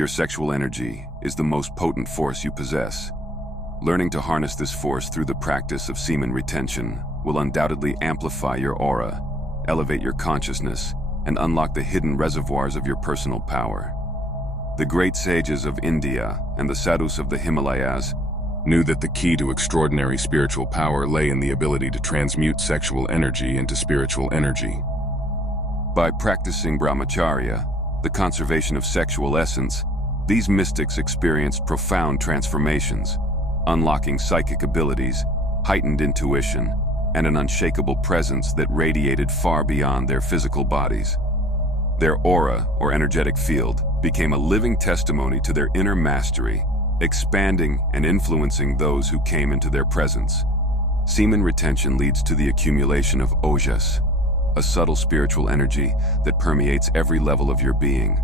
Your sexual energy is the most potent force you possess. Learning to harness this force through the practice of semen retention will undoubtedly amplify your aura, elevate your consciousness, and unlock the hidden reservoirs of your personal power. The great sages of India and the sadhus of the Himalayas knew that the key to extraordinary spiritual power lay in the ability to transmute sexual energy into spiritual energy. By practicing brahmacharya, the conservation of sexual essence, these mystics experienced profound transformations, unlocking psychic abilities, heightened intuition, and an unshakable presence that radiated far beyond their physical bodies. Their aura, or energetic field, became a living testimony to their inner mastery, expanding and influencing those who came into their presence. Semen retention leads to the accumulation of ojas, a subtle spiritual energy that permeates every level of your being.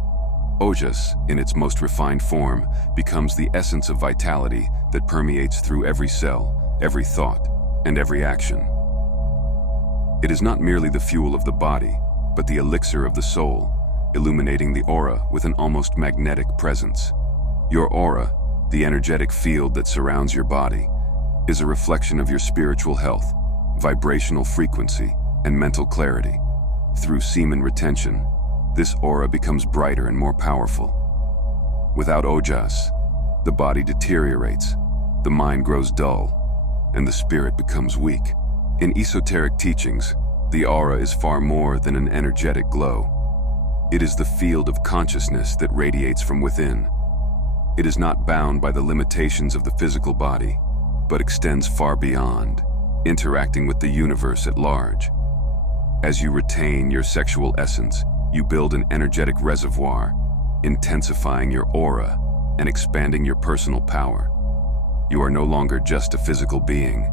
Ojas, in its most refined form, becomes the essence of vitality that permeates through every cell, every thought, and every action. It is not merely the fuel of the body, but the elixir of the soul, illuminating the aura with an almost magnetic presence. Your aura, the energetic field that surrounds your body, is a reflection of your spiritual health, vibrational frequency, and mental clarity. Through semen retention, this aura becomes brighter and more powerful. Without ojas, the body deteriorates, the mind grows dull, and the spirit becomes weak. In esoteric teachings, the aura is far more than an energetic glow. It is the field of consciousness that radiates from within. It is not bound by the limitations of the physical body, but extends far beyond, interacting with the universe at large. As you retain your sexual essence, you build an energetic reservoir, intensifying your aura and expanding your personal power. You are no longer just a physical being.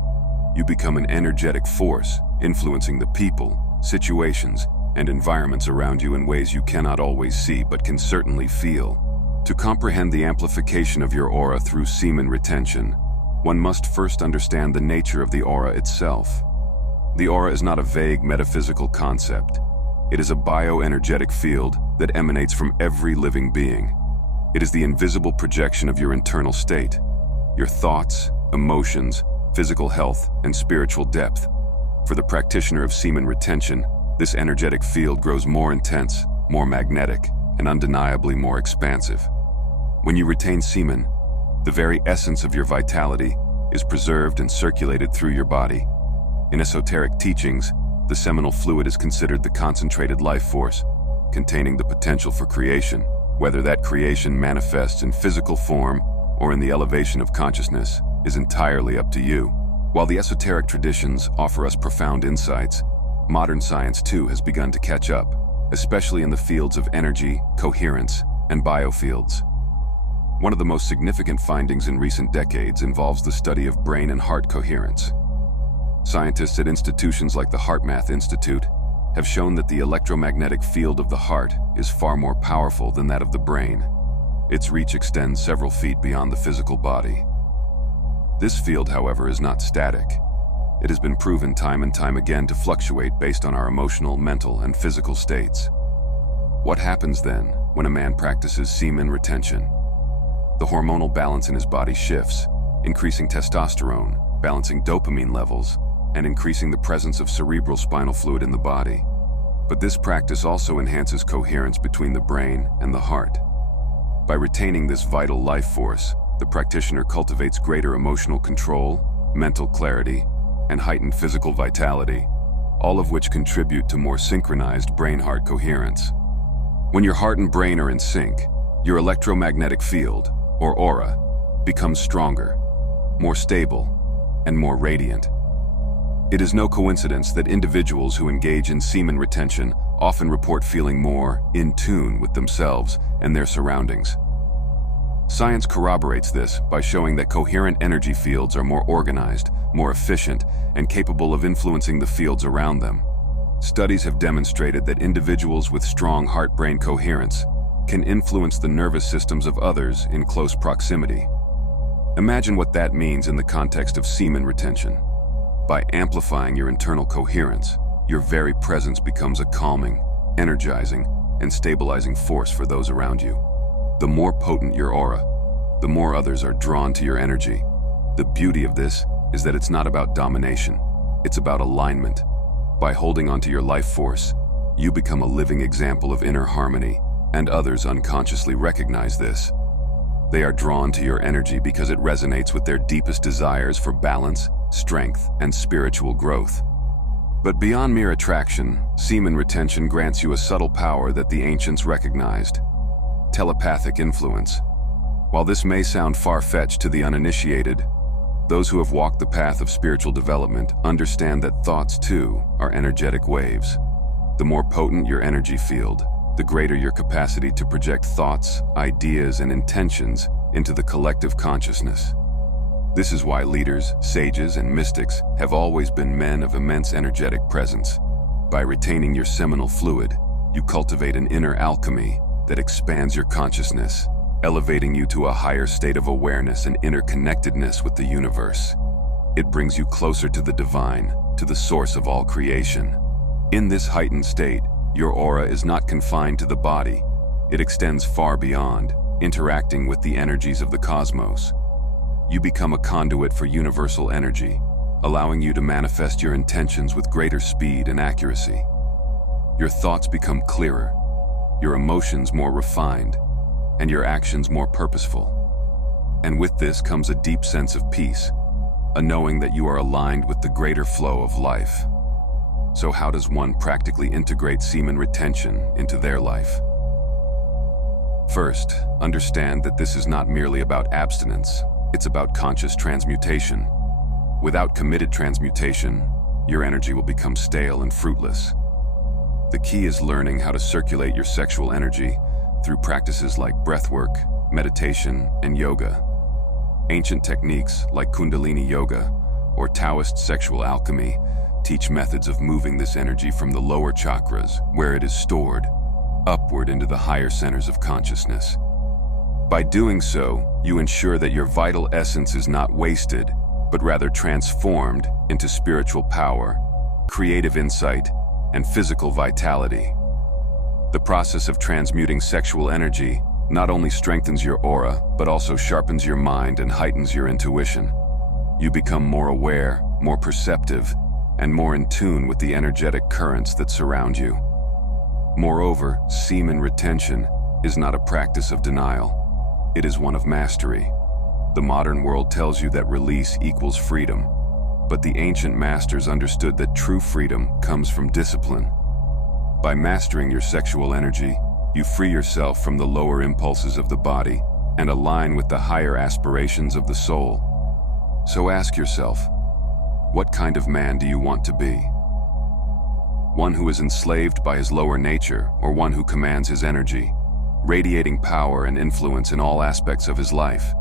You become an energetic force, influencing the people, situations, and environments around you in ways you cannot always see but can certainly feel. To comprehend the amplification of your aura through semen retention, one must first understand the nature of the aura itself. The aura is not a vague metaphysical concept. It is a bioenergetic field that emanates from every living being. It is the invisible projection of your internal state, your thoughts, emotions, physical health, and spiritual depth. For the practitioner of semen retention, this energetic field grows more intense, more magnetic, and undeniably more expansive. When you retain semen, the very essence of your vitality is preserved and circulated through your body. In esoteric teachings, the seminal fluid is considered the concentrated life force, containing the potential for creation, whether that creation manifests in physical form or in the elevation of consciousness is entirely up to you. While the esoteric traditions offer us profound insights, modern science too has begun to catch up, especially in the fields of energy, coherence, and biofields. One of the most significant findings in recent decades involves the study of brain and heart coherence. Scientists at institutions like the HeartMath Institute have shown that the electromagnetic field of the heart is far more powerful than that of the brain. Its reach extends several feet beyond the physical body. This field, however, is not static. It has been proven time and time again to fluctuate based on our emotional, mental, and physical states. What happens then when a man practices semen retention? The hormonal balance in his body shifts, increasing testosterone, balancing dopamine levels, and increasing the presence of cerebral spinal fluid in the body. But this practice also enhances coherence between the brain and the heart. By retaining this vital life force, the practitioner cultivates greater emotional control, mental clarity, and heightened physical vitality, all of which contribute to more synchronized brain-heart coherence. When your heart and brain are in sync, your electromagnetic field, or aura, becomes stronger, more stable, and more radiant. It is no coincidence that individuals who engage in semen retention often report feeling more in tune with themselves and their surroundings. Science corroborates this by showing that coherent energy fields are more organized, more efficient, and capable of influencing the fields around them. Studies have demonstrated that individuals with strong heart-brain coherence can influence the nervous systems of others in close proximity. Imagine what that means in the context of semen retention. By amplifying your internal coherence, your very presence becomes a calming, energizing, and stabilizing force for those around you. The more potent your aura, the more others are drawn to your energy. The beauty of this is that it's not about domination, it's about alignment. By holding onto your life force, you become a living example of inner harmony, and others unconsciously recognize this. They are drawn to your energy because it resonates with their deepest desires for balance, strength, and spiritual growth. But beyond mere attraction, semen retention grants you a subtle power that the ancients recognized: telepathic influence. While this may sound far-fetched to the uninitiated, those who have walked the path of spiritual development understand that thoughts, too, are energetic waves. The more potent your energy field, the greater your capacity to project thoughts, ideas, and intentions into the collective consciousness. This is why leaders, sages, and mystics have always been men of immense energetic presence. By retaining your seminal fluid, you cultivate an inner alchemy that expands your consciousness, elevating you to a higher state of awareness and interconnectedness with the universe. It brings you closer to the divine, to the source of all creation. In this heightened state, your aura is not confined to the body. It extends far beyond, interacting with the energies of the cosmos. You become a conduit for universal energy, allowing you to manifest your intentions with greater speed and accuracy. Your thoughts become clearer, your emotions more refined, and your actions more purposeful. And with this comes a deep sense of peace, a knowing that you are aligned with the greater flow of life. So how does one practically integrate semen retention into their life? First, understand that this is not merely about abstinence, it's about conscious transmutation. Without committed transmutation, your energy will become stale and fruitless. The key is learning how to circulate your sexual energy through practices like breathwork, meditation, and yoga. Ancient techniques like Kundalini yoga or Taoist sexual alchemy teach methods of moving this energy from the lower chakras, where it is stored, upward into the higher centers of consciousness. By doing so, you ensure that your vital essence is not wasted, but rather transformed into spiritual power, creative insight, and physical vitality. The process of transmuting sexual energy not only strengthens your aura, but also sharpens your mind and heightens your intuition. You become more aware, more perceptive, and more in tune with the energetic currents that surround you. Moreover, semen retention is not a practice of denial. It is one of mastery. The modern world tells you that release equals freedom, but the ancient masters understood that true freedom comes from discipline. By mastering your sexual energy, you free yourself from the lower impulses of the body and align with the higher aspirations of the soul. So ask yourself, what kind of man do you want to be? One who is enslaved by his lower nature, or one who commands his energy, radiating power and influence in all aspects of his life?